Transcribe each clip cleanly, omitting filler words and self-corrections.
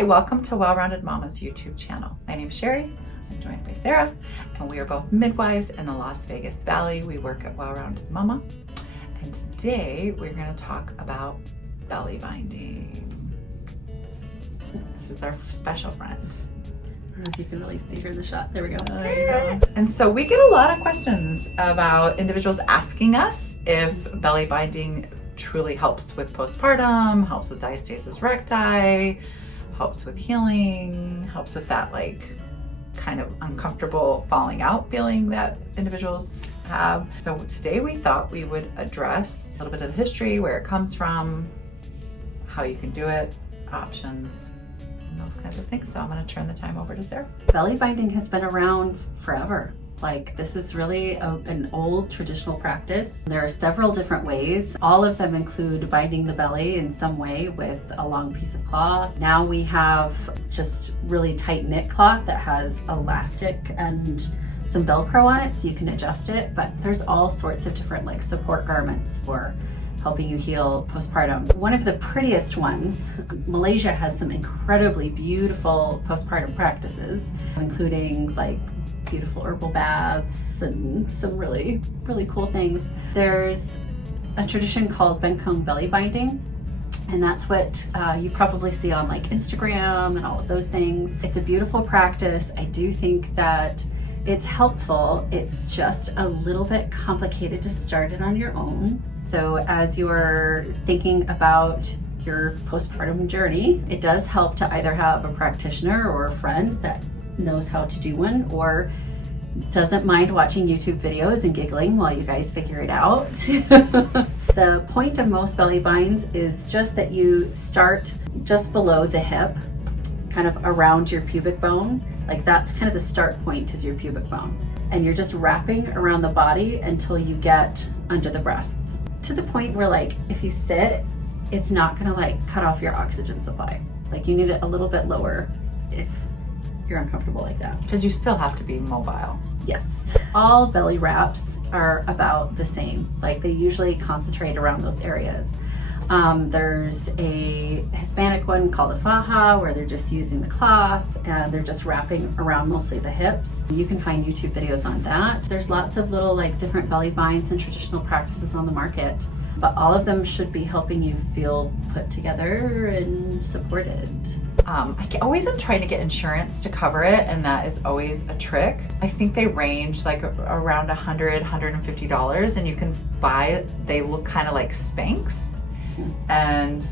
Hi, welcome to Well Rounded Momma's YouTube channel. My name is Sherry. I'm joined by Sarah, and we are both midwives in the Las Vegas Valley. We work at Well Rounded Momma, and today we're going to talk about belly binding. This is our special friend. I don't know if you can really see her in the shot. There we go. There you go. And so we get a lot of questions about individuals asking us if belly binding truly helps with postpartum, helps with diastasis recti, helps with healing, helps with that like kind of uncomfortable falling out feeling that individuals have. So today we thought we would address a little bit of the history, where it comes from, how you can do it, options, and those kinds of things. So I'm going to turn the time over to Sarah. Belly binding has been around forever. Like, this is really an old traditional practice. There are several different ways. All of them include binding the belly in some way with a long piece of cloth. Now we have just really tight knit cloth that has elastic and some Velcro on it so you can adjust it. But there's all sorts of different like support garments for helping you heal postpartum. One of the prettiest ones, Malaysia has some incredibly beautiful postpartum practices, including like beautiful herbal baths and some really, really cool things. There's a tradition called Bengkong belly binding, and that's what you probably see on like Instagram and all of those things. It's a beautiful practice. I do think that it's helpful. It's just a little bit complicated to start it on your own. So as you're thinking about your postpartum journey, it does help to either have a practitioner or a friend that knows how to do one, or doesn't mind watching YouTube videos and giggling while you guys figure it out. The point of most belly binds is just that you start just below the hip, kind of around your pubic bone. Like, that's kind of the start point, is your pubic bone. And you're just wrapping around the body until you get under the breasts, to the point where like if you sit, it's not gonna like cut off your oxygen supply. Like, you need it a little bit lower if you're uncomfortable like that. Because you still have to be mobile. Yes. All belly wraps are about the same. Like, they usually concentrate around those areas. There's a Hispanic one called a faja, where they're just using the cloth and they're just wrapping around mostly the hips. You can find YouTube videos on that. There's lots of little like different belly binds and traditional practices on the market, but all of them should be helping you feel put together and supported. I always am trying to get insurance to cover it, and that is always a trick. I think they range like around $100, $150, and you can buy, they look kind of like Spanx, and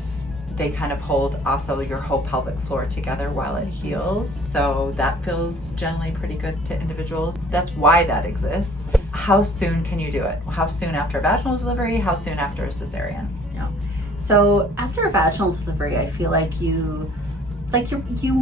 they kind of hold also your whole pelvic floor together while it heals. So that feels generally pretty good to individuals. That's why that exists. How soon can you do it? How soon after a vaginal delivery? How soon after a cesarean? Yeah. So after a vaginal delivery, I feel like you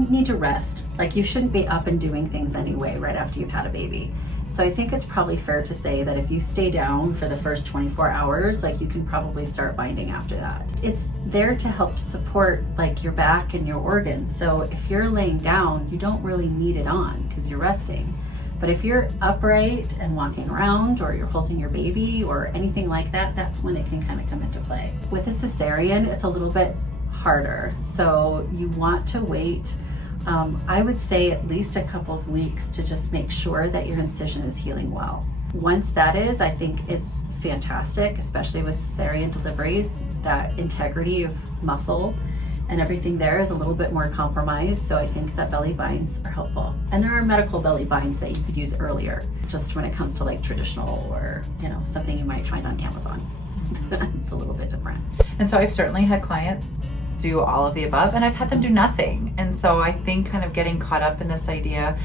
need to rest. Like, you shouldn't be up and doing things anyway right after you've had a baby. So I think it's probably fair to say that if you stay down for the first 24 hours, like, you can probably start binding after that. It's there to help support like your back and your organs. So if you're laying down, you don't really need it on because you're resting. But if you're upright and walking around, or you're holding your baby or anything like that, that's when it can kind of come into play. With a cesarean, it's a little bit harder. So you want to wait, I would say at least a couple of weeks, to just make sure that your incision is healing well. Once that is, I think it's fantastic, especially with cesarean deliveries. That integrity of muscle and everything there is a little bit more compromised. So I think that belly binds are helpful. And there are medical belly binds that you could use earlier, just when it comes to like traditional, or, you know, something you might find on Amazon. It's a little bit different. And so I've certainly had clients do all of the above, and I've had them do nothing. And so I think kind of getting caught up in this idea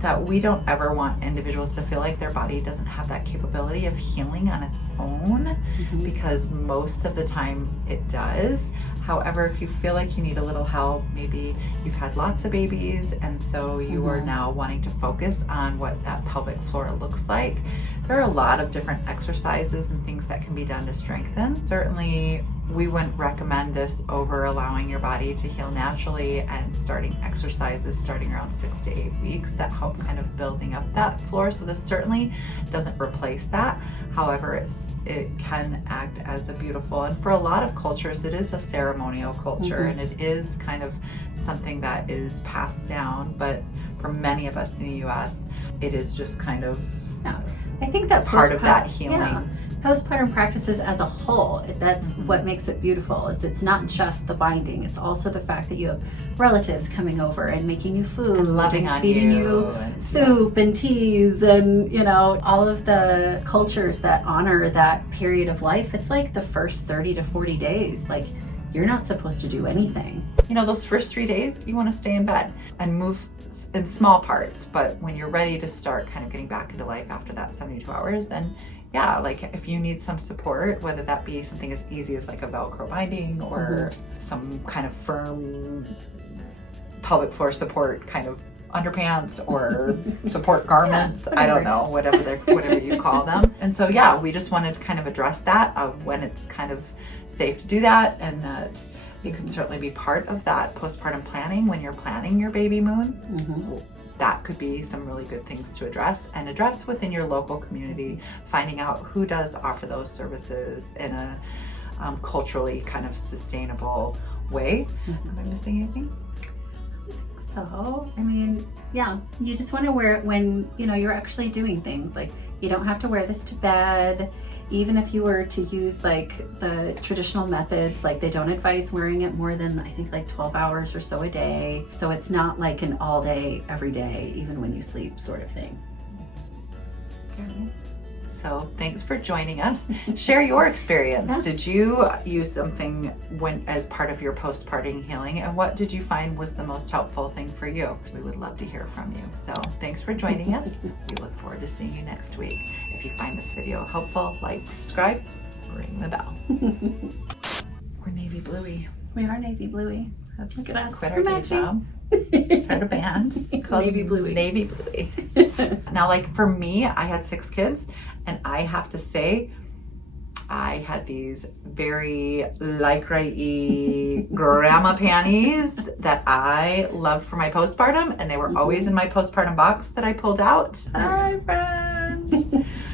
that we don't ever want individuals to feel like their body doesn't have that capability of healing on its own, because most of the time it does. However, if you feel like you need a little help, maybe you've had lots of babies and so you are now wanting to focus on what that pelvic floor looks like, there are a lot of different exercises and things that can be done to strengthen. Certainly we wouldn't recommend this over allowing your body to heal naturally and starting exercises starting around 6 to 8 weeks that help kind of building up that floor. So this certainly doesn't replace that. However, it can act as a beautiful, and for a lot of cultures, it is a ceremonial culture, and it is kind of something that is passed down. But for many of us in the US, it is just kind of I think that part of that healing. Postpartum practices as a whole, that's what makes it beautiful, is it's not just the binding, it's also the fact that you have relatives coming over and making you food And loving on feeding you you soup and teas and, you know, all of the cultures that honor that period of life. It's like the first 30 to 40 days, like you're not supposed to do anything. You know, those first 3 days, you want to stay in bed and move in small parts, but when you're ready to start kind of getting back into life after that 72 hours, then yeah, like if you need some support, whether that be something as easy as like a Velcro binding or some kind of firm pelvic floor support kind of underpants or support garments, I don't know, whatever you call them. And so yeah, we just wanted to kind of address that of when it's kind of safe to do that, and that it can certainly be part of that postpartum planning when you're planning your baby moon. That could be some really good things to address within your local community, finding out who does offer those services in a culturally kind of sustainable way. Am I missing anything? So, I mean, yeah, you just want to wear it when, you know, you're actually doing things. Like, you don't have to wear this to bed. Even if you were to use like the traditional methods, like they don't advise wearing it more than, I think, like 12 hours or so a day. So it's not like an all day, every day, even when you sleep sort of thing. So thanks for joining us. Share your experience. Did you use something as part of your postpartum healing, and what did you find was the most helpful thing for you? We would love to hear from you. So thanks for joining us. We look forward to seeing you next week. If you find this video helpful, like, subscribe, ring the bell. We're navy bluey. We are navy bluey. Look at us. Quit our day job. Start a band called Navy Bluey. Navy Bluey. Now, like for me, I had 6 kids, and I have to say, I had these very lycra-y grandma panties that I loved for my postpartum, and they were always in my postpartum box that I pulled out. Hi, friends.